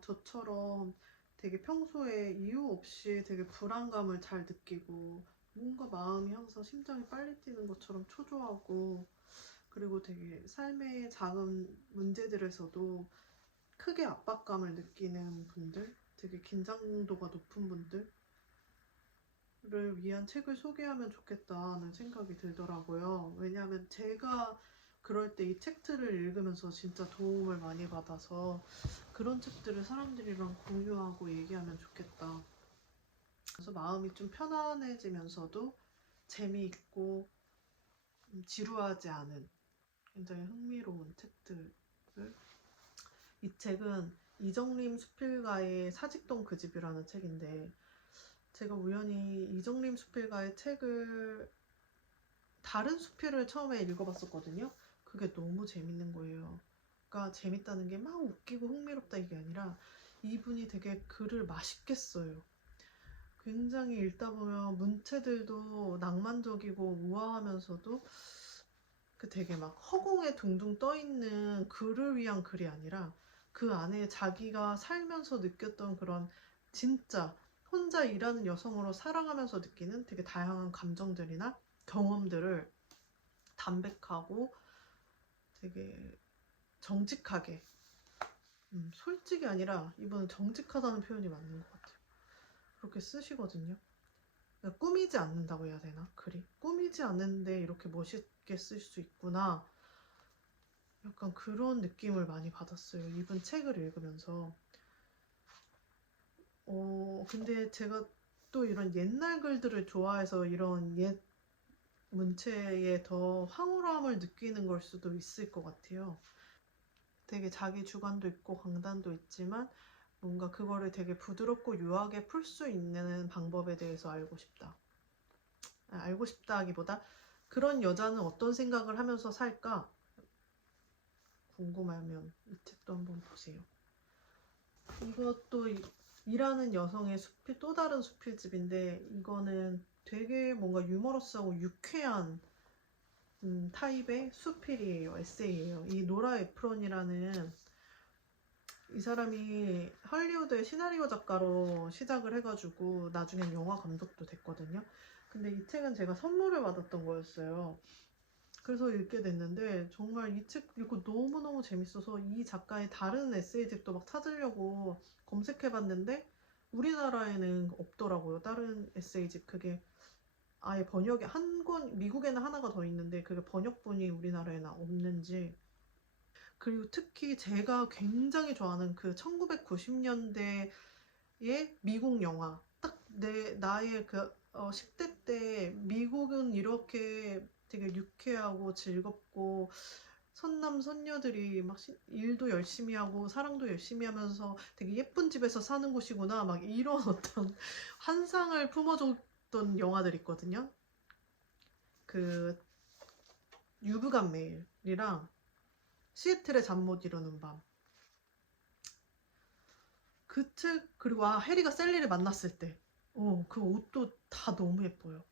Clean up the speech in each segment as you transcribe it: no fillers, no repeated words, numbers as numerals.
저처럼 되게 평소에 이유 없이 되게 불안감을 잘 느끼고 뭔가 마음이 항상 심장이 빨리 뛰는 것처럼 초조하고, 그리고 되게 삶의 작은 문제들에서도 크게 압박감을 느끼는 분들, 되게 긴장도가 높은 분들을 위한 책을 소개하면 좋겠다는 생각이 들더라고요. 왜냐하면 제가 그럴 때 이 책들을 읽으면서 진짜 도움을 많이 받아서 그런 책들을 사람들이랑 공유하고 얘기하면 좋겠다. 그래서 마음이 좀 편안해지면서도 재미있고 지루하지 않은 굉장히 흥미로운 책들을. 이 책은 이정림 수필가의 사직동 그 집이라는 책인데, 제가 우연히 이정림 수필가의 책을 다른 수필을 처음에 읽어봤었거든요. 그게 너무 재밌는 거예요. 그러니까 재밌다는 게 막 웃기고 흥미롭다 이게 아니라 이분이 되게 글을 맛있게 써요. 굉장히 읽다 보면 문체들도 낭만적이고 우아하면서도 그 되게 막 허공에 둥둥 떠 있는 글을 위한 글이 아니라 그 안에 자기가 살면서 느꼈던 그런 진짜 혼자 일하는 여성으로 살아가면서 느끼는 되게 다양한 감정들이나 경험들을 담백하고 되게 정직하게, 솔직이 아니라 이분은 정직하다는 표현이 맞는 것 같아요. 그렇게 쓰시거든요. 그러니까 꾸미지 않는다고 해야 되나? 글이 꾸미지 않는데 이렇게 멋있게 쓸 수 있구나, 약간 그런 느낌을 많이 받았어요, 이분 책을 읽으면서. 근데 제가 또 이런 옛날 글들을 좋아해서 이런 옛 문체에 더 황홀함을 느끼는 걸 수도 있을 것 같아요. 되게 자기 주관도 있고 강단도 있지만 뭔가 그거를 되게 부드럽고 유하게 풀 수 있는 방법에 대해서 알고 싶다. 알고 싶다기보다 그런 여자는 어떤 생각을 하면서 살까 궁금하면 이 책도 한번 보세요. 이것도 일하는 여성의 수필, 또 다른 수필집인데 이거는 되게 뭔가 유머러스하고 유쾌한 타입의 수필이에요. 에세이예요. 이 노라 에프론이라는 이 사람이 할리우드의 시나리오 작가로 시작을 해가지고 나중엔 영화 감독도 됐거든요. 근데 이 책은 제가 선물을 받았던 거였어요. 그래서 읽게 됐는데 정말 이 책 읽고 너무너무 재밌어서 이 작가의 다른 에세이집도 막 찾으려고 검색해봤는데 우리나라에는 없더라고요. 다른 에세이집 그게 아예 번역이 한 권, 미국에는 하나가 더 있는데 그게 번역본이 우리나라에는 없는지. 그리고 특히 제가 굉장히 좋아하는 그 1990년대의 미국 영화, 딱 나의 그 10대 때 미국은 이렇게 되게 유쾌하고 즐겁고 선남 선녀들이 막 일도 열심히 하고 사랑도 열심히 하면서 되게 예쁜 집에서 사는 곳이구나, 막 이런 어떤 환상을 품어줬던 영화들 있거든요. 그 유부간 메일이랑 시애틀의 잠 못 이루는 밤, 그 책. 그리고 해리가 셀리를 만났을 때 그 옷도 다 너무 예뻐요.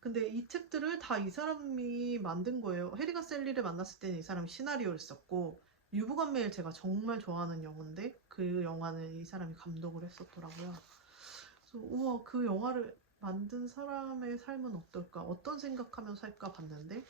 근데 이 책들을 다 이 사람이 만든 거예요. 해리가 셀리를 만났을 때는 이 사람이 시나리오를 썼고, 유부간 메일 제가 정말 좋아하는 영화인데 그 영화는 이 사람이 감독을 했었더라고요. 그래서 우와, 그 영화를 만든 사람의 삶은 어떨까, 어떤 생각하며 살까 봤는데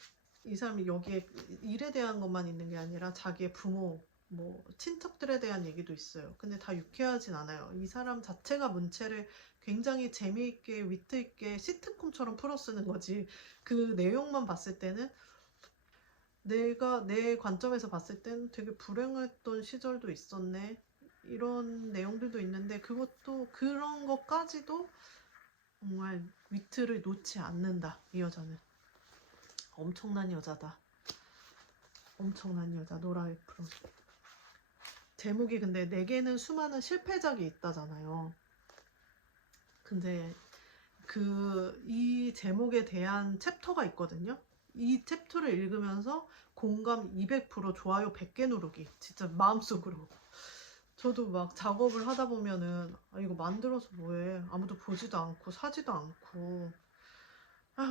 이 사람이 여기에 일에 대한 것만 있는 게 아니라 자기의 부모, 뭐 친척들에 대한 얘기도 있어요. 근데 다 유쾌하진 않아요. 이 사람 자체가 문체를 굉장히 재미있게 위트 있게 시트콤처럼 풀어 쓰는 거지, 그 내용만 봤을 때는 내가 내 관점에서 봤을 땐 되게 불행했던 시절도 있었네, 이런 내용들도 있는데 그것도 그런 것까지도 정말 위트를 놓지 않는다. 이 여자는 엄청난 여자다. 엄청난 여자 노라 에프론. 제목이 근데 내게는 수많은 실패작이 있다잖아요. 근데 이 제목에 대한 챕터가 있거든요. 이 챕터를 읽으면서 공감 200%, 좋아요 100개 누르기, 진짜 마음속으로. 저도 막 작업을 하다 보면은 이거 만들어서 뭐해, 아무도 보지도 않고 사지도 않고,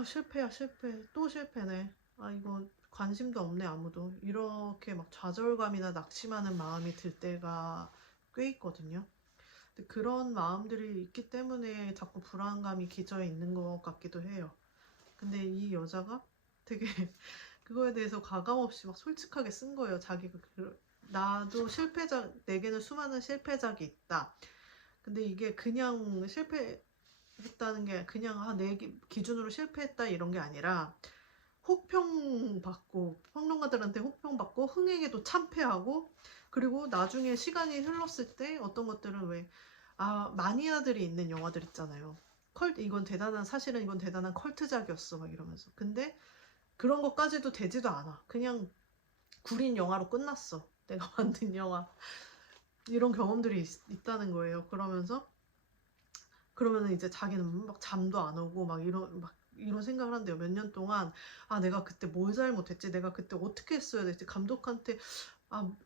실패야 실패, 또 실패네, 이거 관심도 없네 아무도, 이렇게 막 좌절감이나 낙심하는 마음이 들 때가 꽤 있거든요. 근데 그런 마음들이 있기 때문에 자꾸 불안감이 기저에 있는 것 같기도 해요. 근데 이 여자가 되게 그거에 대해서 가감없이 막 솔직하게 쓴 거예요. 자기가 나도 실패작, 내게는 수많은 실패작이 있다. 근데 이게 그냥 실패했다는 게 그냥 내 기준으로 실패했다 이런 게 아니라 혹평받고 평론가들한테 혹평받고 흥행에도 참패하고 그리고 나중에 시간이 흘렀을 때 어떤 것들은 왜 마니아들이 있는 영화들 있잖아요. 이건 대단한 사실은 이건 대단한 컬트작이었어 막 이러면서 근데 그런 것까지도 되지도 않아. 그냥 구린 영화로 끝났어. 내가 만든 영화. 이런 경험들이 있다는 거예요. 그러면은 이제 자기는 막 잠도 안 오고 막 이런 생각을 한대요. 몇 년 동안 내가 그때 뭘 잘못했지? 내가 그때 어떻게 했어야 됐지? 감독한테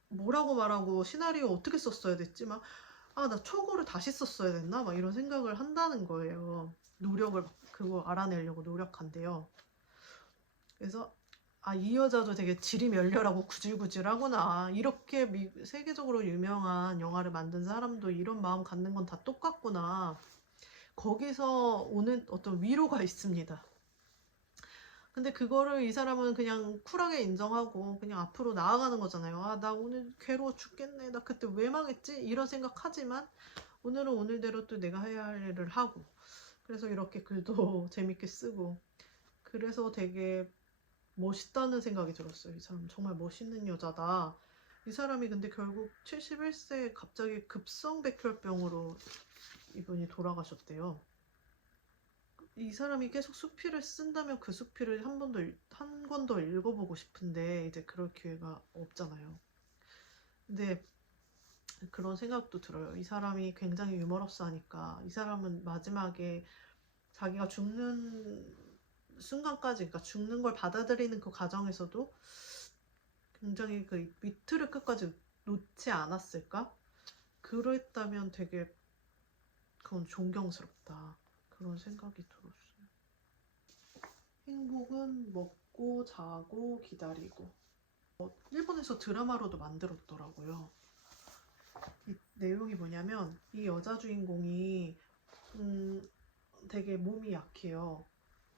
뭐라고 말하고 시나리오 어떻게 썼어야 됐지? 나 초고를 다시 썼어야 됐나? 막 이런 생각을 한다는 거예요. 그거 알아내려고 노력한대요. 그래서 이 여자도 되게 질이 멸렬하고 구질구질하구나. 이렇게 세계적으로 유명한 영화를 만든 사람도 이런 마음 갖는 건 다 똑같구나. 거기서 오는 어떤 위로가 있습니다. 근데 그거를 이 사람은 그냥 쿨하게 인정하고 그냥 앞으로 나아가는 거잖아요. 나 오늘 괴로워 죽겠네. 나 그때 왜 망했지? 이런 생각하지만 오늘은 오늘대로 또 내가 해야 할 일을 하고 그래서 이렇게 글도 재밌게 쓰고 그래서 되게 멋있다는 생각이 들었어요. 이 사람 정말 멋있는 여자다. 이 사람이 근데 결국 71세에 갑자기 급성백혈병으로 이분이 돌아가셨대요. 이 사람이 계속 수필을 쓴다면 그 수필을 한 권 더 읽어보고 싶은데 이제 그럴 기회가 없잖아요. 근데 그런 생각도 들어요. 이 사람이 굉장히 유머러스하니까 이 사람은 마지막에 자기가 죽는 순간까지, 그러니까 죽는 걸 받아들이는 그 과정에서도 굉장히 그 위트를 끝까지 놓지 않았을까? 그랬다면 되게 그건 존경스럽다. 그런 생각이 들었어요. 행복은 먹고 자고 기다리고. 일본에서 드라마로도 만들었더라고요. 이 내용이 뭐냐면 이 여자 주인공이 되게 몸이 약해요.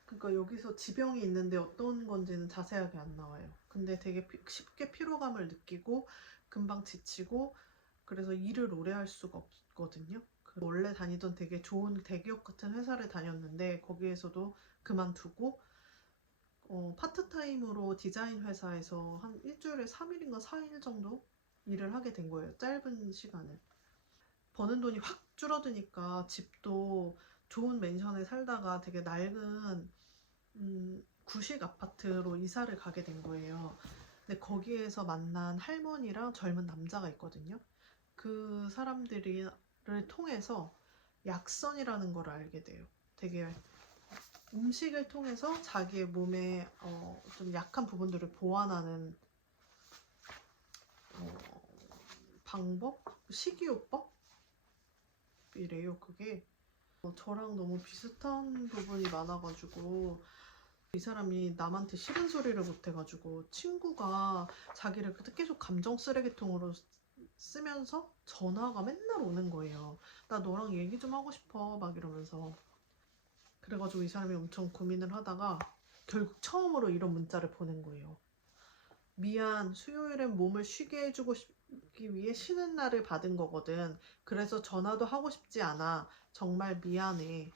그러니까 여기서 지병이 있는데 어떤 건지는 자세하게 안 나와요. 근데 되게 쉽게 피로감을 느끼고 금방 지치고 그래서 일을 오래 할 수가 없거든요. 원래 다니던 되게 좋은 대기업 같은 회사를 다녔는데 거기에서도 그만두고 파트타임으로 디자인 회사에서 한 일주일에 3일인가 4일 정도 일을 하게 된 거예요. 짧은 시간을. 버는 돈이 확 줄어드니까 집도 좋은 맨션에 살다가 되게 낡은 구식 아파트로 이사를 가게 된 거예요. 근데 거기에서 만난 할머니랑 젊은 남자가 있거든요. 그 사람들을 통해서 약선이라는 걸 알게 돼요. 되게 음식을 통해서 자기의 몸에 좀 약한 부분들을 보완하는 방법? 식이요법이래요. 그게 저랑 너무 비슷한 부분이 많아가지고 이 사람이 남한테 싫은 소리를 못해가지고 친구가 자기를 계속 감정 쓰레기통으로 쓰면서 전화가 맨날 오는 거예요. 나 너랑 얘기 좀 하고 싶어 막 이러면서. 그래가지고 이 사람이 엄청 고민을 하다가 결국 처음으로 이런 문자를 보낸 거예요. 미안, 수요일엔 몸을 쉬게 해주기 위해 쉬는 날을 받은 거거든. 그래서 전화도 하고 싶지 않아. 정말 미안해.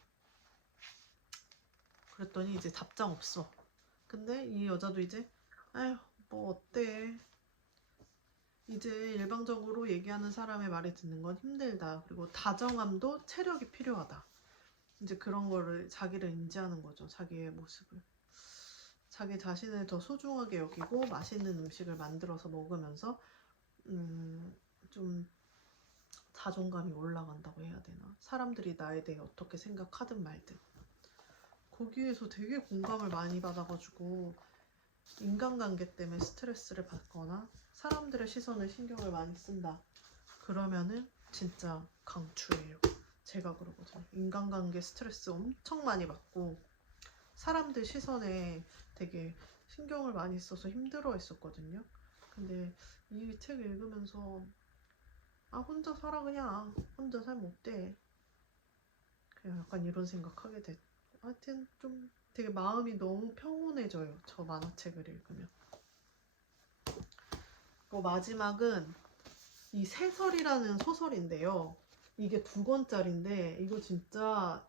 그랬더니 이제 답장 없어. 근데 이 여자도 이제 아휴 뭐 어때. 이제 일방적으로 얘기하는 사람의 말을 듣는 건 힘들다. 그리고 다정함도 체력이 필요하다. 이제 그런 거를 자기를 인지하는 거죠. 자기의 모습을. 자기 자신을 더 소중하게 여기고 맛있는 음식을 만들어서 먹으면서 좀 자존감이 올라간다고 해야 되나? 사람들이 나에 대해 어떻게 생각하든 말든. 거기에서 되게 공감을 많이 받아가지고 인간관계 때문에 스트레스를 받거나 사람들의 시선을 신경을 많이 쓴다. 그러면은 진짜 강추예요. 제가 그러거든요. 인간관계 스트레스 엄청 많이 받고 사람들 시선에 되게 신경을 많이 써서 힘들어 했었거든요. 근데 이 책 읽으면서 아 혼자 살아 그냥 혼자 살면 어때? 그냥 약간 이런 생각하게 돼. 하여튼 좀 되게 마음이 너무 평온해져요. 저 만화책을 읽으면. 마지막은 이 새설이라는 소설인데요. 이게 2권짜리인데 이거 진짜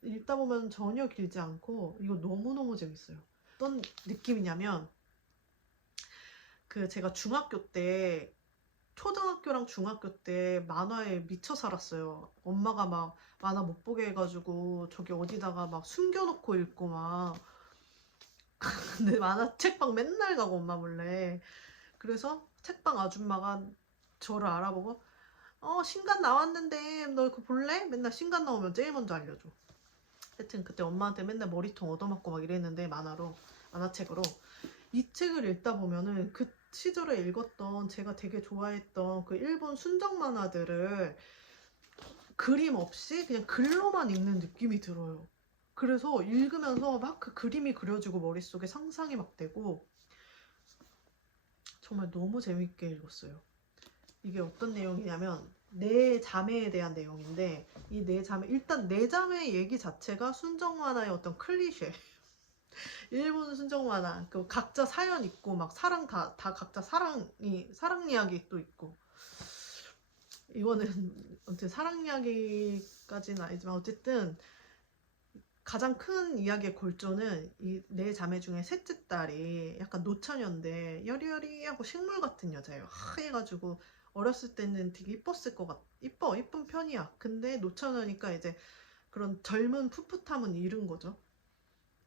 읽다 보면 전혀 길지 않고 이거 너무너무 재밌어요. 어떤 느낌이냐면 그 제가 중학교 때 초등학교랑 중학교 때 만화에 미쳐 살았어요. 엄마가 막 만화 못 보게 해가지고 저기 어디다가 막 숨겨놓고 읽고 막 근데 만화 책방 맨날 가고 엄마 몰래. 그래서 책방 아줌마가 저를 알아보고 신간 나왔는데 너 그거 볼래? 맨날 신간 나오면 제일 먼저 알려줘. 하여튼 그때 엄마한테 맨날 머리통 얻어맞고 막 이랬는데 만화책으로 이 책을 읽다 보면은 그 시절에 읽었던 제가 되게 좋아했던 그 일본 순정 만화들을 그림 없이 그냥 글로만 읽는 느낌이 들어요. 그래서 읽으면서 막 그 그림이 그려지고 머릿속에 상상이 막 되고 정말 너무 재밌게 읽었어요. 이게 어떤 내용이냐면 네 자매에 대한 내용인데 이 네 자매 일단 네 자매 얘기 자체가 순정 만화의 어떤 클리셰 일본 순정 만화 그 각자 사연 있고 막 사랑 다 각자 사랑 이야기 또 있고 이거는 아무튼 사랑 이야기까지는 아니지만 어쨌든 가장 큰 이야기의 골조는 이 네 자매 중에 셋째 딸이 약간 노처녀인데 여리여리하고 식물 같은 여자예요. 하얘가지고 어렸을 때는 되게 이뻤을 것 이쁜 편이야. 근데 노처녀니까 이제 그런 젊은 풋풋함은 잃은 거죠.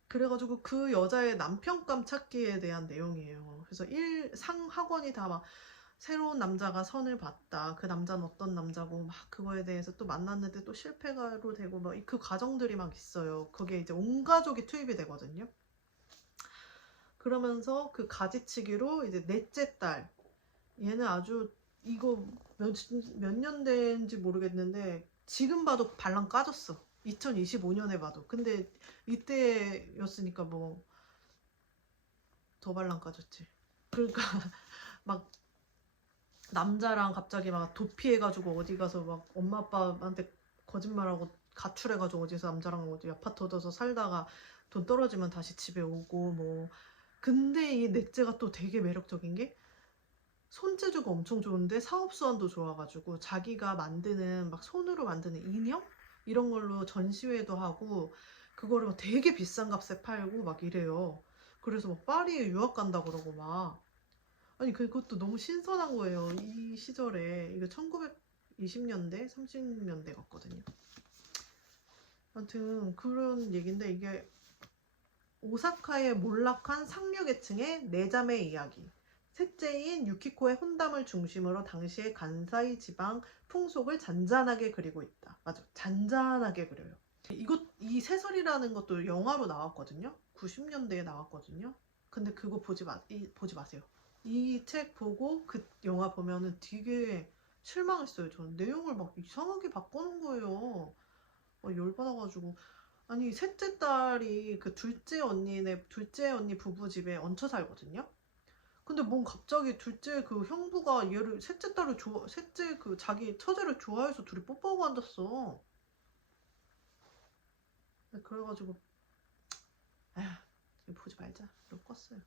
그래가지고 그 여자의 남편감 찾기에 대한 내용이에요. 그래서 상학원이 다 막 새로운 남자가 선을 봤다. 그 남자는 어떤 남자고 막 그거에 대해서 또 만났는데 또 실패가로 되고 막 그 과정들이 막 있어요. 거기에 이제 온 가족이 투입이 되거든요. 그러면서 그 가지치기로 이제 넷째 딸 얘는 아주 이거 몇 년 된지 모르겠는데 지금 봐도 발랑 까졌어. 2025년에 봐도. 근데 이때였으니까 뭐 더 발랑 까졌지. 그러니까 막 남자랑 갑자기 막 도피해가지고 어디 가서 막 엄마 아빠한테 거짓말하고 가출해가지고 어디서 남자랑 어디 아파트 얻어서 살다가 돈 떨어지면 다시 집에 오고 뭐 근데 이 넷째가 또 되게 매력적인 게 손재주가 엄청 좋은데 사업수완도 좋아가지고 자기가 만드는 막 손으로 만드는 인형 이런 걸로 전시회도 하고 그거를 막 되게 비싼 값에 팔고 막 이래요. 그래서 막 파리에 유학 간다 그러고 막 아니 그것도 너무 신선한 거예요. 이 시절에 이거 1920년대, 30년대 같거든요. 아무튼 그런 얘기인데 이게 오사카의 몰락한 상류계층의 내자매 이야기. 셋째인 유키코의 혼담을 중심으로 당시의 간사이 지방 풍속을 잔잔하게 그리고 있다. 맞아, 잔잔하게 그려요. 이 세설이라는 것도 영화로 나왔거든요. 90년대에 나왔거든요. 근데 그거 보지 마세요. 이 책 보고 그 영화 보면은 되게 실망했어요. 저는 내용을 막 이상하게 바꾸는 거예요. 열받아가지고 아니 셋째 딸이 그 둘째 언니 부부 집에 얹혀 살거든요. 근데 뭔 갑자기 둘째 그 형부가 얘를 셋째 그 자기 처제를 좋아해서 둘이 뽀뽀하고 앉았어. 그래가지고 에휴 보지 말자 이러고 껐어요.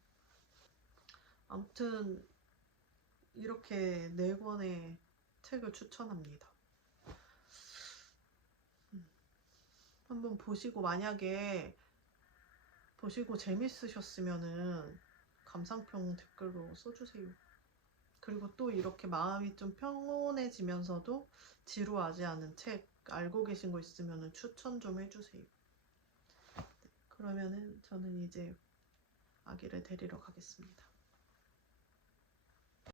아무튼 이렇게 4권의 책을 추천합니다. 한번 보시고 만약에 보시고 재밌으셨으면은 감상평 댓글로 써주세요. 그리고 또 이렇게 마음이 좀 평온해지면서도 지루하지 않은 책 알고 계신 거 있으면 추천 좀 해주세요. 네, 그러면은 저는 이제 아기를 데리러 가겠습니다.